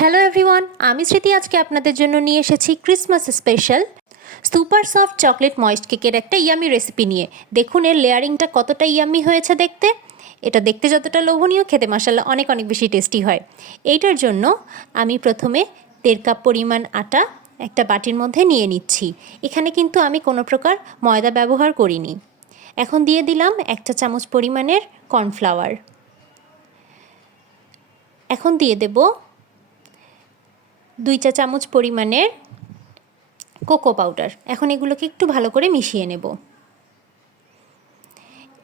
Hello everyone, আমি স্মৃতি। আজকে আপনাদের জন্য নিয়ে এসেছি Christmas special super soft chocolate moist কেকের একটা ইয়ামি রেসিপি নিয়ে। দেখুন এর লেয়ারিংটা কতটা ইয়ামি হয়েছে দেখতে। এটা দেখতে যতটা লোভনীয়, খেতে মাশাআল্লাহ অনেক অনেক বেশি টেস্টি হয়। এইটার জন্য আমি প্রথমে 1.5 কাপ পরিমাণ আটা একটা বাটির মধ্যে নিয়ে নিচ্ছি। এখানে কিন্তু আমি কোনো প্রকার ময়দা ব্যবহার করিনি। এখন দিয়ে দিলাম 1 চা চামচ পরিমাণের কর্নফ্লাওয়ার। এখন দিয়ে দেব 2 চা চামচ পরিমাণের কোকো পাউডার। এখন এগুলোকে একটু ভালো করে মিশিয়ে নেব।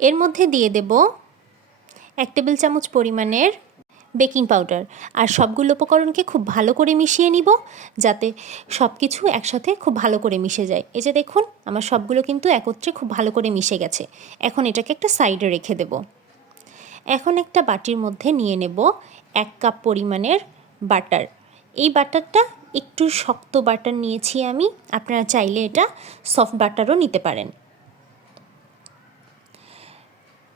এর মধ্যে দিয়ে দেব 1 টেবিল চামচ পরিমাণের বেকিং পাউডার। আর সবগুলো উপকরণকে খুব ভালো করে মিশিয়ে নিব, যাতে সব কিছু একসাথে খুব ভালো করে মিশে যায়। এই যে দেখুন আমার সবগুলো কিন্তু একত্রে খুব ভালো করে মিশে গেছে। এখন এটাকে একটা সাইডে রেখে দেব। এখন একটা বাটির মধ্যে নিয়ে নেব 1 কাপ পরিমাণের বাটার। এই বাটারটা একটু শক্ত বাটার নিয়েছি আমি, আপনারা চাইলে এটা সফট বাটারও নিতে পারেন।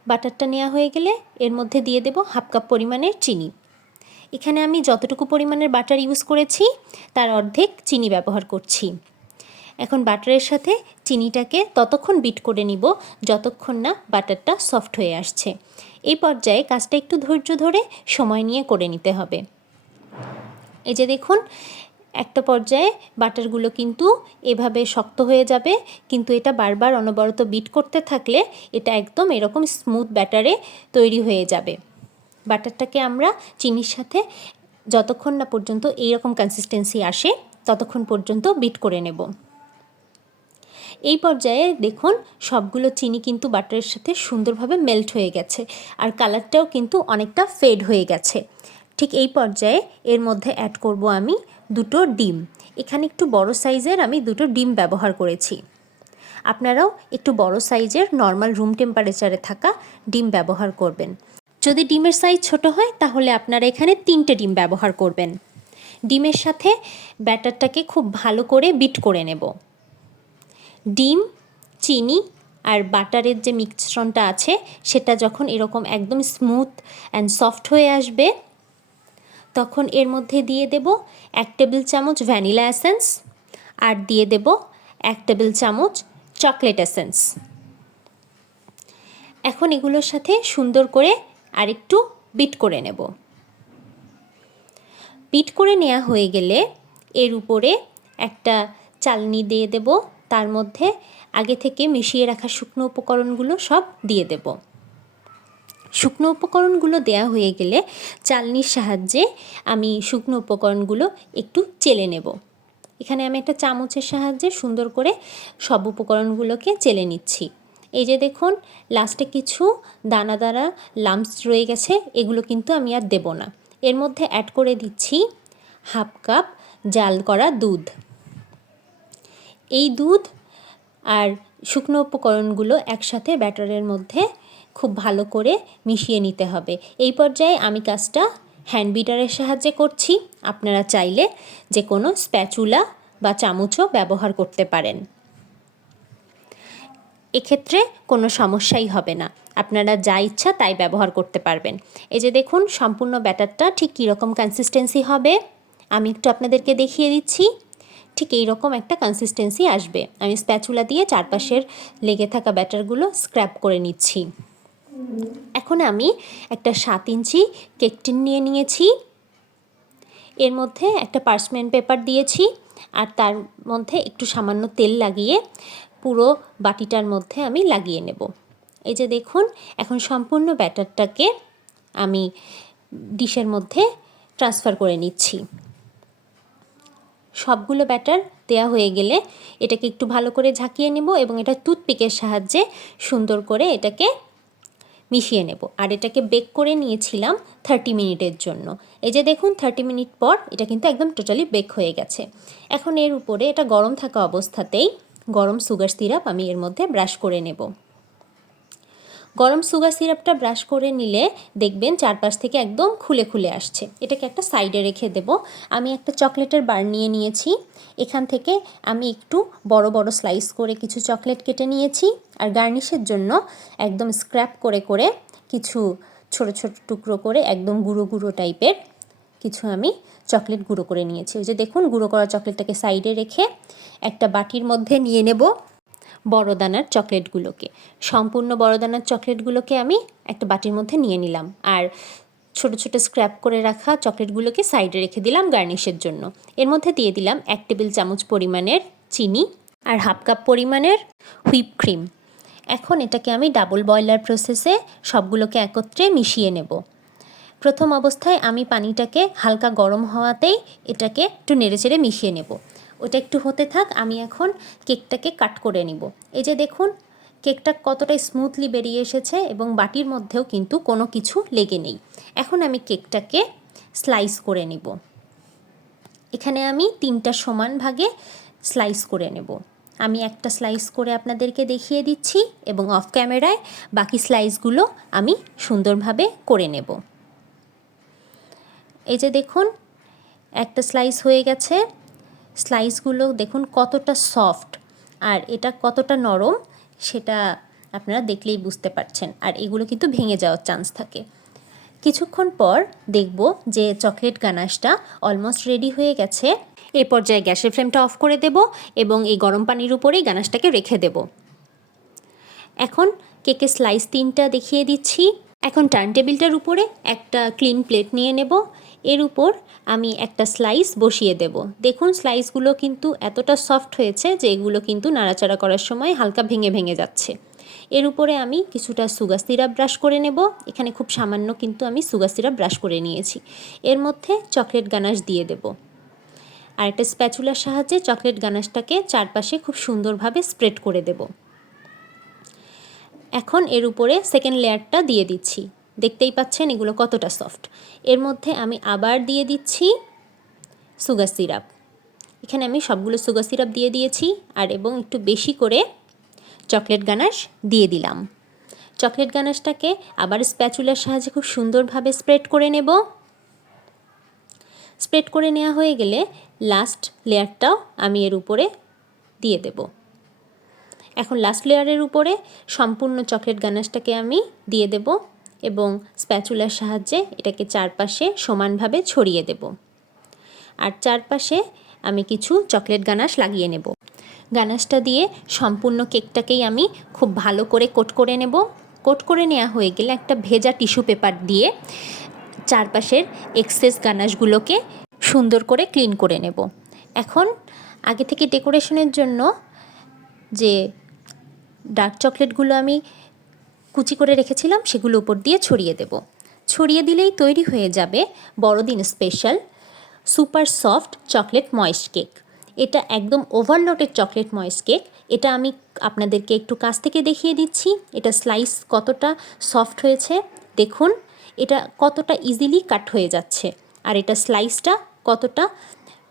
বাটারটা নেওয়া হয়ে গেলে এর মধ্যে দিয়ে দেব 1/2 কাপ পরিমাণের চিনি। এখানে আমি যতটুকু পরিমাণের বাটার ইউজ করেছি তার অর্ধেক চিনি ব্যবহার করছি। এখন বাটারের সাথে চিনিটাকে ততক্ষণ বিট করে নিব যতক্ষণ না বাটারটা সফট হয়ে আসছে। এই পর্যায়ে কাজটা একটু ধৈর্য ধরে সময় নিয়ে করে নিতে হবে। এই যে দেখুন একটা পর্যায়ে বাটারগুলো কিন্তু এভাবে শক্ত হয়ে যাবে, কিন্তু এটা বারবার অনবরত বিট করতে থাকলে এটা একদম এরকম স্মুথ ব্যাটারে তৈরি হয়ে যাবে। বাটারটাকে আমরা চিনির সাথে যতক্ষণ না পর্যন্ত এইরকম কনসিস্টেন্সি আসে ততক্ষণ পর্যন্ত বিট করে নেব। এই পর্যায়ে দেখুন সবগুলো চিনি কিন্তু বাটারের সাথে সুন্দরভাবে মেল্ট হয়ে গেছে, আর কালারটাও কিন্তু অনেকটা ফেড হয়ে গেছে। ঠিক এই পর্যায়ে এর মধ্যে অ্যাড করব আমি 2টো ডিম। এখানে একটু বড় সাইজের আমি 2টো ডিম ব্যবহার করেছি। আপনারাও একটু বড় সাইজের নর্মাল রুম টেম্পারেচারে থাকা ডিম ব্যবহার করবেন। যদি ডিমের সাইজ ছোট হয় তাহলে আপনারা এখানে 3টে ডিম ব্যবহার করবেন। ডিমের সাথে ব্যাটারটাকে খুব ভালো করে বিট করে নেব। ডিম, চিনি আর বাটারের যে মিশ্রণটা আছে সেটা যখন এরকম একদম স্মুথ অ্যান্ড সফট হয়ে আসবে তখন এর মধ্যে দিয়ে দেব 1 টেবিল চামচ ভ্যানিলা এসেন্স আর দিয়ে দেব 1 টেবিল চামচ চকলেট এসেন্স। এখন এগুলোর সাথে সুন্দর করে আরেকটু বিট করে নেব। বিট করে নেওয়া হয়ে গেলে এর উপরে একটা চালনি দিয়ে দেব, তার মধ্যে আগে থেকে মিশিয়ে রাখা শুকনো উপকরণগুলো সব দিয়ে দেব। শুকনো উপকরণগুলো দেয়া হয়ে গেলে চালনির সাহায্যে আমি শুকনো উপকরণগুলো একটু চেলে নেব। এখানে আমি একটা চামচের সাহায্যে সুন্দর করে সব উপকরণগুলোকে চেলে নিচ্ছি। এই যে দেখুন লাস্টে কিছু দানা দানা লাম্পস রয়ে গেছে, এগুলো কিন্তু আমি আর দেব না। এর মধ্যে অ্যাড করে দিচ্ছি 1/2 কাপ জাল করা দুধ। এই দুধ আর শুকনো উপকরণগুলো একসাথে ব্যাটারের মধ্যে খুব ভালো করে মিশিয়ে নিতে হবে। এই পর্যায়ে আমি কাজটা হ্যান্ড বিটারের সাহায্যে করছি। আপনারা চাইলে যে কোনো স্প্যাচুলা বা চামচও ব্যবহার করতে পারেন। এক্ষেত্রে কোনো সমস্যাই হবে না, আপনারা যা ইচ্ছা তাই ব্যবহার করতে পারবেন। এই যে দেখুন সম্পূর্ণ ব্যাটারটা ঠিক কীরকম কনসিস্টেন্সি হবে আমি একটু আপনাদেরকে দেখিয়ে দিচ্ছি। ঠিক এই রকম একটা কনসিস্টেন্সি আসবে। আমি স্প্যাচুলা দিয়ে চারপাশের লেগে থাকা ব্যাটারগুলো স্ক্র্যাপ করে নিচ্ছি। এখন আমি একটা 7 ইঞ্চি কেক টিন নিয়ে নিয়েছি। এর মধ্যে একটা পার্চমেন্ট পেপার দিয়েছি আর তার মধ্যে একটু সামান্য তেল লাগিয়ে পুরো বাটিটার মধ্যে আমি লাগিয়ে নেব। এই যে দেখুন এখন সম্পূর্ণ ব্যাটারটাকে আমি ডিশের মধ্যে ট্রান্সফার করে নিচ্ছি। সবগুলো ব্যাটার দেয়া হয়ে গেলে এটাকে একটু ভালো করে ঝাঁকিয়ে নেব এবং এটা টুথপিকের সাহায্যে সুন্দর করে এটাকে মিশিয়ে নেব। আর এটাকে বেক করে নিয়েছিলাম 30 মিনিটের জন্য। এই যে দেখুন 30 মিনিট পর এটা কিন্তু একদম টোটালি বেক হয়ে গেছে। এখন এর উপরে এটা গরম থাকা অবস্থাতেই গরম সুগার সিরাপ আমি এর মধ্যে ব্রাশ করে নেব। গরম সুগার সিরাপটা ব্রাশ করে নিলে দেখবেন চারপাশ থেকে একদম খুলে খুলে আসছে। এটাকে একটা সাইডে রেখে দেব। আমি একটা চকলেটের বার নিয়ে নিয়েছি। এখান থেকে আমি একটু বড় বড় স্লাইস করে কিছু চকলেট কেটে নিয়েছি আর গার্নিশের জন্য একদম স্ক্র্যাপ করে করে কিছু ছোট ছোট টুকরো করে একদম গুঁড়ো গুঁড়ো টাইপের কিছু আমি চকলেট গুঁড়ো করে নিয়েছি। ওই যে দেখুন, গুঁড়ো করা চকলেটটাকে সাইডে রেখে একটা বাটির মধ্যে নিয়ে নেব বড় দানার চকলেটগুলোকে। সম্পূর্ণ বড় দানার চকলেটগুলোকে আমি একটা বাটির মধ্যে নিয়ে নিলাম, আর ছোট ছোট স্ক্র্যাপ করে রাখা চকলেটগুলোকে সাইডে রেখে দিলাম গার্নিশের জন্য। এর মধ্যে দিয়ে দিলাম 1 টেবিল চামচ পরিমাণের চিনি আর হাফ কাপ পরিমাণের হুইপ ক্রিম। এখন এটাকে আমি ডাবল বয়লার প্রসেসে সবগুলোকে একত্রে মিশিয়ে নেব। প্রথম অবস্থায় আমি পানিটাকে হালকা গরম হওয়াতেই এটাকে একটু নেড়েচেড়ে মিশিয়ে নেব। ওটা একটু হতে থাক, আমি এখন কেকটাকে কাট করে নিব। এই যে দেখুন, কেকটা কতটা স্মুথলি বেরিয়ে এসেছে এবং বাটির মধ্যেও কিন্তু কোনো কিছু লেগে নেই। এখন আমি কেকটাকে স্লাইস করে নিব। এখানে আমি 3টা সমান ভাগে স্লাইস করে নেব। আমি একটা স্লাইস করে আপনাদেরকে দেখিয়ে দিচ্ছি এবং অফ ক্যামেরায় বাকি স্লাইসগুলো আমি সুন্দরভাবে করে নেব। এই যে দেখুন, একটা স্লাইস হয়ে গেছে। স্লাইসগুলো দেখুন কতটা সফট আর এটা কতটা নরম সেটা আপনারা দেখলেই বুঝতে পারছেন। আর এগুলো কিন্তু ভেঙে যাওয়ার চান্স থাকে। কিছুক্ষণ পর দেখব যে চকলেট গানাশটা অলমোস্ট রেডি হয়ে গেছে। এই পর্যায়ে গ্যাসের ফ্লেমটা অফ করে দেব এবং এই গরম পানির উপরেই গানাশটাকে রেখে দেব। এখন কেকের স্লাইস 3টা দেখিয়ে দিচ্ছি। এখন টার্ন টেবিলটার উপরে একটা ক্লিন প্লেট নিয়ে নেব। এর উপর আমি একটা স্লাইস বসিয়ে দেব। দেখুন, স্লাইসগুলো কিন্তু এতটা সফট হয়েছে যে এগুলো কিন্তু নাড়াচাড়া করার সময় হালকা ভেঙে ভেঙে যাচ্ছে। এর উপরে আমি কিছুটা সুগার সিরাপ ব্রাশ করে নেব। এখানে খুব সামান্য কিন্তু আমি সুগার সিরাপ ব্রাশ করে নিয়েছি। এর মধ্যে চকলেট গানাশ দিয়ে দেব। আর একটা স্প্যাচুলার সাহায্যে চকলেট গানাশটাকে চারপাশে খুব সুন্দরভাবে স্প্রেড করে দেব। এখন এর উপরে সেকেন্ড লেয়ারটা দিয়ে দিচ্ছি। দেখতেই পাচ্ছেন এগুলো কতটা সফট। এর মধ্যে আমি আবার দিয়ে দিচ্ছি সুগার সিরাপ। এখানে আমি সবগুলো সুগার সিরাপ দিয়ে দিয়েছি আর এবং একটু বেশি করে চকলেট গানাশ দিয়ে দিলাম। চকলেট গানাশটাকে আবার স্প্যাচুলার সাহায্যে খুব সুন্দরভাবে স্প্রেড করে নেব। স্প্রেড করে নেওয়া হয়ে গেলে লাস্ট লেয়ারটাও আমি এর উপরে দিয়ে দেব। এখন লাস্ট লেয়ারের উপরে সম্পূর্ণ চকলেট গানাশটাকে আমি দিয়ে দেব এবং স্প্যাচুলার সাহায্যে এটাকে চারপাশে সমানভাবে ছড়িয়ে দেব। আর চারপাশে আমি কিছু চকলেট গানাশ লাগিয়ে নেব। গানাশটা দিয়ে সম্পূর্ণ কেকটাকেই আমি খুব ভালো করে কোট করে নেব। কোট করে নেওয়া হয়ে গেলে একটা ভেজা টিস্যু পেপার দিয়ে চারপাশের এক্সেস গানাশগুলোকে সুন্দর করে ক্লিন করে নেব। এখন আগে থেকে ডেকোরেশনের জন্য যে ডার্ক চকলেটগুলো আমি কুচি করে রেখেছিলাম সেগুলো উপর দিয়ে ছড়িয়ে দেব। ছড়িয়ে দিলেই তৈরি হয়ে যাবে বড়দিন special super soft chocolate moist cake. এটা একদম ওভারলোডেড চকলেট ময়েস্ট কেক। এটা আমি আপনাদেরকে একটু কাছ থেকে দেখিয়ে দিচ্ছি। এটা স্লাইস কতটা সফট হয়েছে দেখুন, এটা কতটা ইজিলি কাট হয়ে যাচ্ছে আর এটা স্লাইসটা কতটা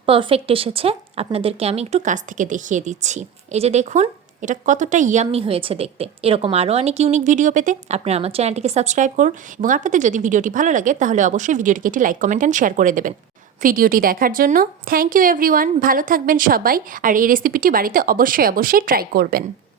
পারফেক্ট এসেছে আপনাদেরকে আমি একটু কাছ থেকে দেখিয়ে দিচ্ছি। এই যে দেখুন, এটা কতটা ইয়াম্মি হয়েছে দেখতে। এরকম আরও অনেক ইউনিক ভিডিও পেতে আপনারা আমার চ্যানেলটিকে সাবস্ক্রাইব করুন এবং আপনাদের যদি ভিডিওটি ভালো লাগে তাহলে অবশ্যই ভিডিওটিকে একটি লাইক, কমেন্ট অ্যান্ড শেয়ার করে দেবেন। ভিডিওটি দেখার জন্য থ্যাংক ইউ এভরিওয়ান। ভালো থাকবেন সবাই আর এই রেসিপিটি বাড়িতে অবশ্যই ট্রাই করবেন।